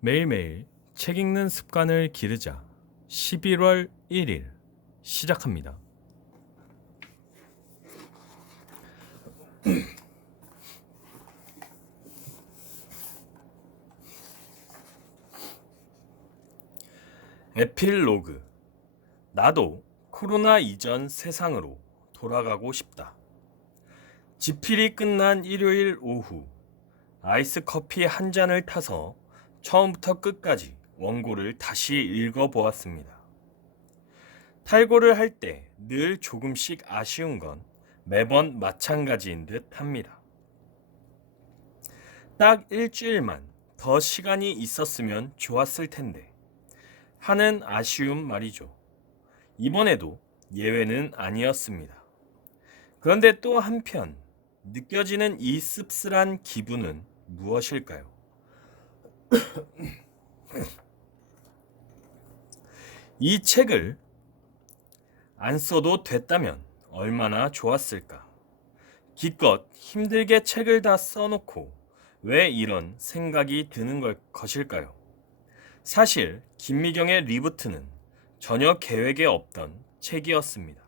매일매일 책 읽는 습관을 기르자 11월 1일 시작합니다. 에필로그. 나도 코로나 이전 세상으로 돌아가고 싶다. 지필이 끝난 일요일 오후, 아이스 커피 한 잔을 타서 처음부터 끝까지 원고를 다시 읽어보았습니다. 탈고를 할 때 늘 조금씩 아쉬운 건 매번 마찬가지인 듯 합니다. 딱 일주일만 더 시간이 있었으면 좋았을 텐데 하는 아쉬움 말이죠. 이번에도 예외는 아니었습니다. 그런데 또 한편 느껴지는 이 씁쓸한 기분은 무엇일까요? 이 책을 안 써도 됐다면 얼마나 좋았을까? 기껏 힘들게 책을 다 써놓고 왜 이런 생각이 드는 것일까요? 사실 김미경의 리부트는 전혀 계획에 없던 책이었습니다.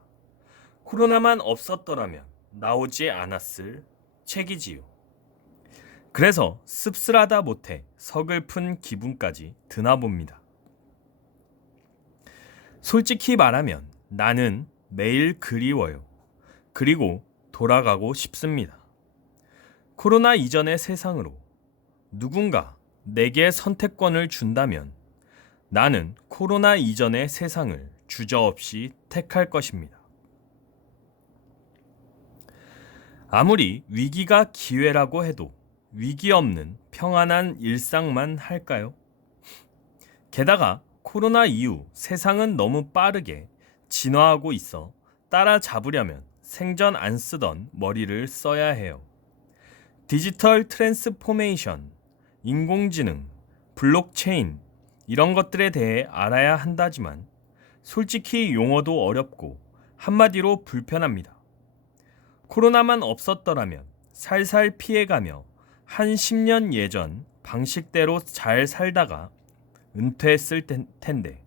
코로나만 없었더라면 나오지 않았을 책이지요. 그래서 씁쓸하다 못해 서글픈 기분까지 드나 봅니다. 솔직히 말하면 나는 매일 그리워요. 그리고 돌아가고 싶습니다. 코로나 이전의 세상으로 누군가 내게 선택권을 준다면 나는 코로나 이전의 세상을 주저없이 택할 것입니다. 아무리 위기가 기회라고 해도 위기 없는 평안한 일상만 할까요? 게다가 코로나 이후 세상은 너무 빠르게 진화하고 있어 따라잡으려면 생전 안 쓰던 머리를 써야 해요. 디지털 트랜스포메이션, 인공지능, 블록체인 이런 것들에 대해 알아야 한다지만 솔직히 용어도 어렵고 한마디로 불편합니다. 코로나만 없었더라면 살살 피해가며 한 10년 예전 방식대로 잘 살다가 은퇴했을 텐데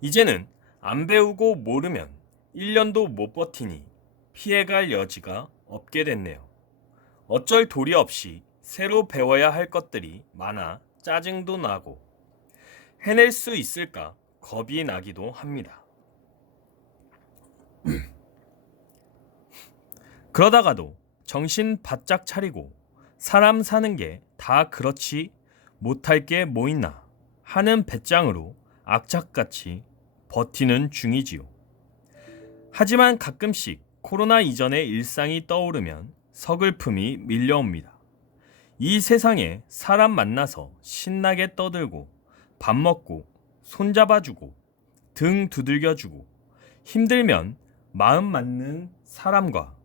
이제는 안 배우고 모르면 1년도 못 버티니 피해갈 여지가 없게 됐네요. 어쩔 도리 없이 새로 배워야 할 것들이 많아 짜증도 나고 해낼 수 있을까 겁이 나기도 합니다. 그러다가도 정신 바짝 차리고 사람 사는 게 다 그렇지 못할 게 뭐 있나 하는 배짱으로 악착같이 버티는 중이지요. 하지만 가끔씩 코로나 이전의 일상이 떠오르면 서글픔이 밀려옵니다. 이 세상에 사람 만나서 신나게 떠들고 밥 먹고 손잡아주고 등 두들겨주고 힘들면 마음 맞는 사람과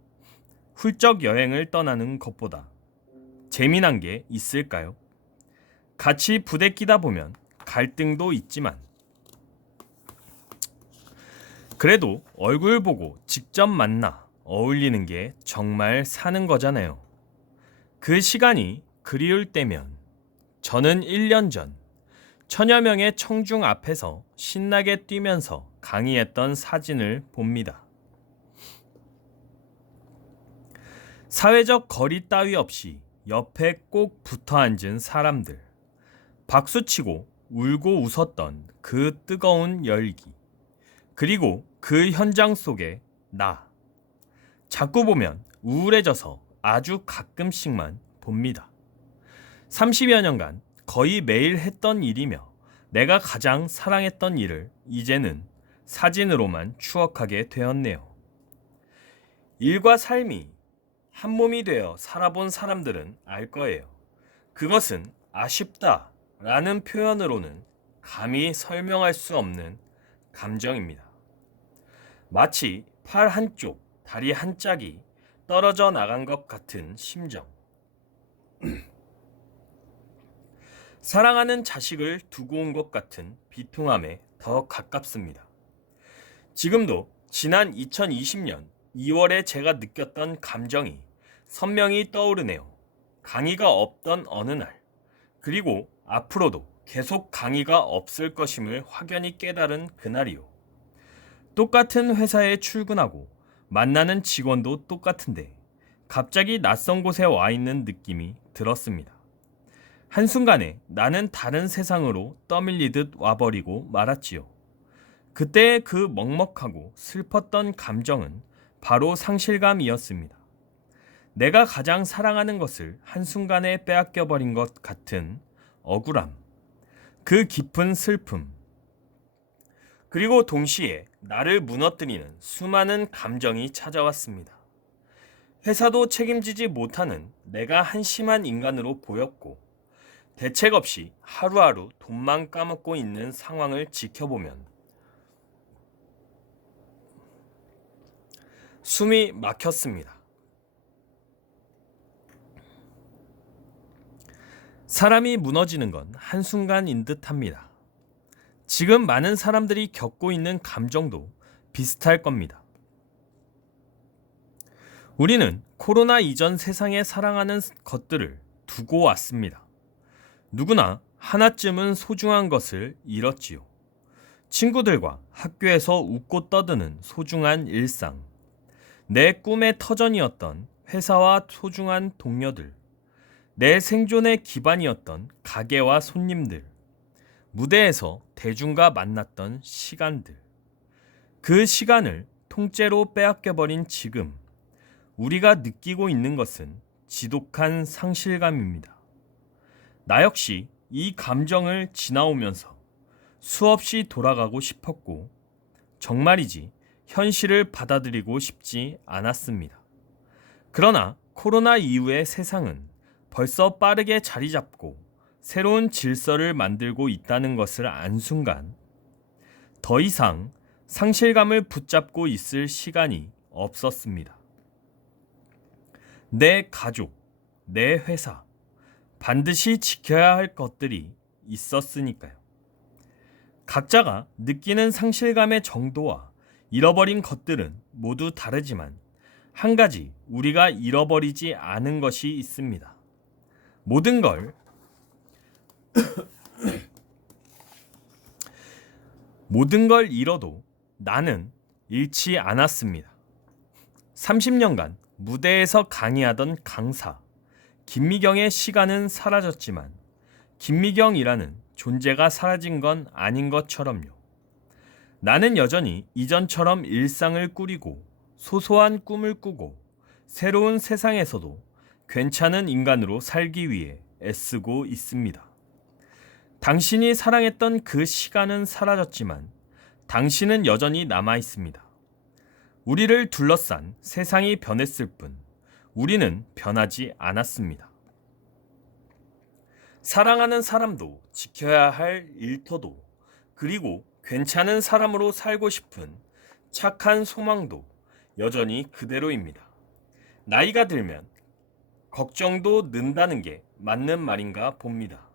훌쩍 여행을 떠나는 것보다 재미난 게 있을까요? 같이 부대끼다 보면 갈등도 있지만 그래도 얼굴 보고 직접 만나 어울리는 게 정말 사는 거잖아요. 그 시간이 그리울 때면 저는 1년 전 천여 명의 청중 앞에서 신나게 뛰면서 강의했던 사진을 봅니다. 사회적 거리 따위 없이 옆에 꼭 붙어 앉은 사람들, 박수치고 울고 웃었던 그 뜨거운 열기, 그리고 그 현장 속에 나. 자꾸 보면 우울해져서 아주 가끔씩만 봅니다. 30여 년간 거의 매일 했던 일이며 내가 가장 사랑했던 일을 이제는 사진으로만 추억하게 되었네요. 일과 삶이 한 몸이 되어 살아본 사람들은 알 거예요. 그것은 아쉽다 라는 표현으로는 감히 설명할 수 없는 감정입니다. 마치 팔 한쪽, 다리 한 짝이 떨어져 나간 것 같은 심정. 사랑하는 자식을 두고 온 것 같은 비통함에 더 가깝습니다. 지금도 지난 2020년 2월에 제가 느꼈던 감정이 선명히 떠오르네요. 강의가 없던 어느 날 그리고 앞으로도 계속 강의가 없을 것임을 확연히 깨달은 그날이요. 똑같은 회사에 출근하고 만나는 직원도 똑같은데 갑자기 낯선 곳에 와 있는 느낌이 들었습니다. 한순간에 나는 다른 세상으로 떠밀리듯 와버리고 말았지요. 그때의 그 먹먹하고 슬펐던 감정은 바로 상실감이었습니다. 내가 가장 사랑하는 것을 한순간에 빼앗겨버린 것 같은 억울함, 그 깊은 슬픔, 그리고 동시에 나를 무너뜨리는 수많은 감정이 찾아왔습니다. 회사도 책임지지 못하는 내가 한심한 인간으로 보였고, 대책 없이 하루하루 돈만 까먹고 있는 상황을 지켜보면 숨이 막혔습니다. 사람이 무너지는 건 한순간인 듯 합니다. 지금 많은 사람들이 겪고 있는 감정도 비슷할 겁니다. 우리는 코로나 이전 세상에 사랑하는 것들을 두고 왔습니다. 누구나 하나쯤은 소중한 것을 잃었지요. 친구들과 학교에서 웃고 떠드는 소중한 일상, 내 꿈의 터전이었던 회사와 소중한 동료들, 내 생존의 기반이었던 가게와 손님들, 무대에서 대중과 만났던 시간들, 그 시간을 통째로 빼앗겨버린 지금, 우리가 느끼고 있는 것은 지독한 상실감입니다. 나 역시 이 감정을 지나오면서 수없이 돌아가고 싶었고, 정말이지 현실을 받아들이고 싶지 않았습니다. 그러나 코로나 이후의 세상은 벌써 빠르게 자리 잡고 새로운 질서를 만들고 있다는 것을 안 순간 더 이상 상실감을 붙잡고 있을 시간이 없었습니다. 내 가족, 내 회사, 반드시 지켜야 할 것들이 있었으니까요. 각자가 느끼는 상실감의 정도와 잃어버린 것들은 모두 다르지만 한 가지 우리가 잃어버리지 않은 것이 있습니다. 모든 걸 잃어도 나는 잃지 않았습니다. 30년간 무대에서 강의하던 강사 김미경의 시간은 사라졌지만 김미경이라는 존재가 사라진 건 아닌 것처럼요. 나는 여전히 이전처럼 일상을 꾸리고 소소한 꿈을 꾸고 새로운 세상에서도 괜찮은 인간으로 살기 위해 애쓰고 있습니다. 당신이 사랑했던 그 시간은 사라졌지만 당신은 여전히 남아 있습니다. 우리를 둘러싼 세상이 변했을 뿐 우리는 변하지 않았습니다. 사랑하는 사람도 지켜야 할 일터도 그리고 괜찮은 사람으로 살고 싶은 착한 소망도 여전히 그대로입니다. 나이가 들면 걱정도 는다는 게 맞는 말인가 봅니다.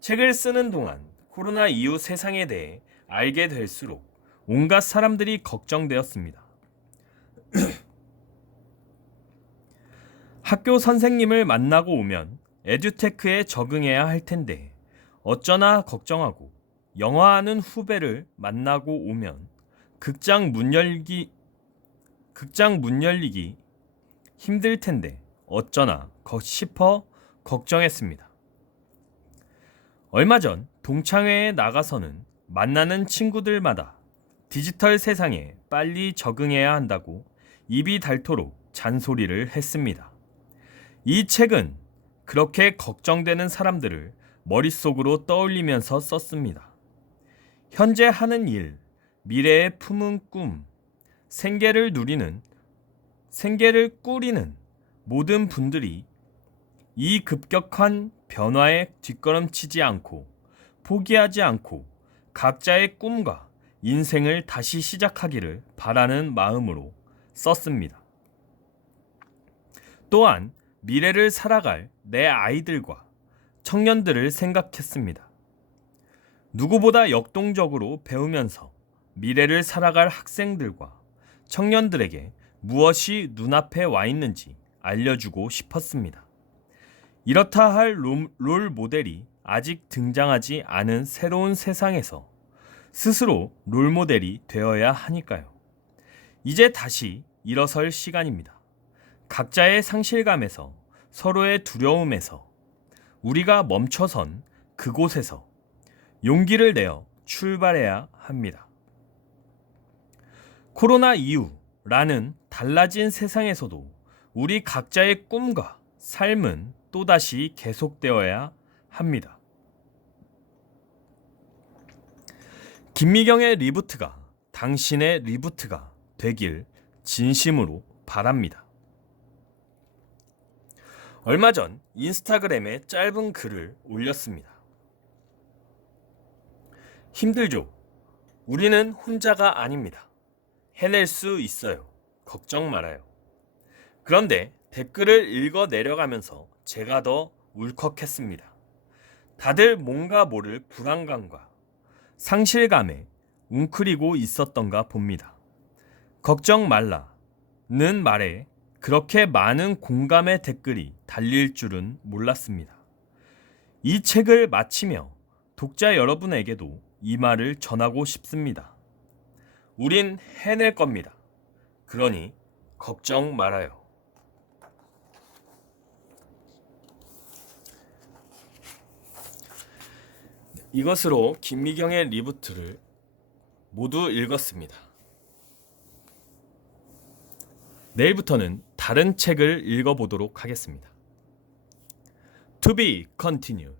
책을 쓰는 동안 코로나 이후 세상에 대해 알게 될수록 온갖 사람들이 걱정되었습니다. 학교 선생님을 만나고 오면 에듀테크에 적응해야 할 텐데 어쩌나 걱정하고 영화하는 후배를 만나고 오면 극장 문 열리기 힘들 텐데 어쩌나 싶어 걱정했습니다. 얼마 전 동창회에 나가서는 만나는 친구들마다 디지털 세상에 빨리 적응해야 한다고 입이 닳도록 잔소리를 했습니다. 이 책은 그렇게 걱정되는 사람들을 머릿속으로 떠올리면서 썼습니다. 현재 하는 일, 미래에 품은 꿈, 생계를 꾸리는 모든 분들이 이 급격한 변화에 뒷걸음치지 않고 포기하지 않고 각자의 꿈과 인생을 다시 시작하기를 바라는 마음으로 썼습니다. 또한 미래를 살아갈 내 아이들과 청년들을 생각했습니다. 누구보다 역동적으로 배우면서 미래를 살아갈 학생들과 청년들에게 무엇이 눈앞에 와 있는지 알려주고 싶었습니다. 이렇다 할 롤 모델이 아직 등장하지 않은 새로운 세상에서 스스로 롤 모델이 되어야 하니까요. 이제 다시 일어설 시간입니다. 각자의 상실감에서, 서로의 두려움에서, 우리가 멈춰선 그곳에서 용기를 내어 출발해야 합니다. 코로나 이후라는 달라진 세상에서도 우리 각자의 꿈과 삶은 또다시 계속되어야 합니다. 김미경의 리부트가 당신의 리부트가 되길 진심으로 바랍니다. 얼마 전 인스타그램에 짧은 글을 올렸습니다. 힘들죠. 우리는 혼자가 아닙니다. 해낼 수 있어요. 걱정 말아요. 그런데 댓글을 읽어 내려가면서 제가 더 울컥했습니다. 다들 뭔가 모를 불안감과 상실감에 웅크리고 있었던가 봅니다. 걱정 말라는 말에 그렇게 많은 공감의 댓글이 달릴 줄은 몰랐습니다. 이 책을 마치며 독자 여러분에게도 이 말을 전하고 싶습니다. 우린 해낼 겁니다. 그러니 걱정 말아요. 이것으로 김미경의 리부트를 모두 읽었습니다. 내일부터는 다른 책을 읽어보도록 하겠습니다. To be continued.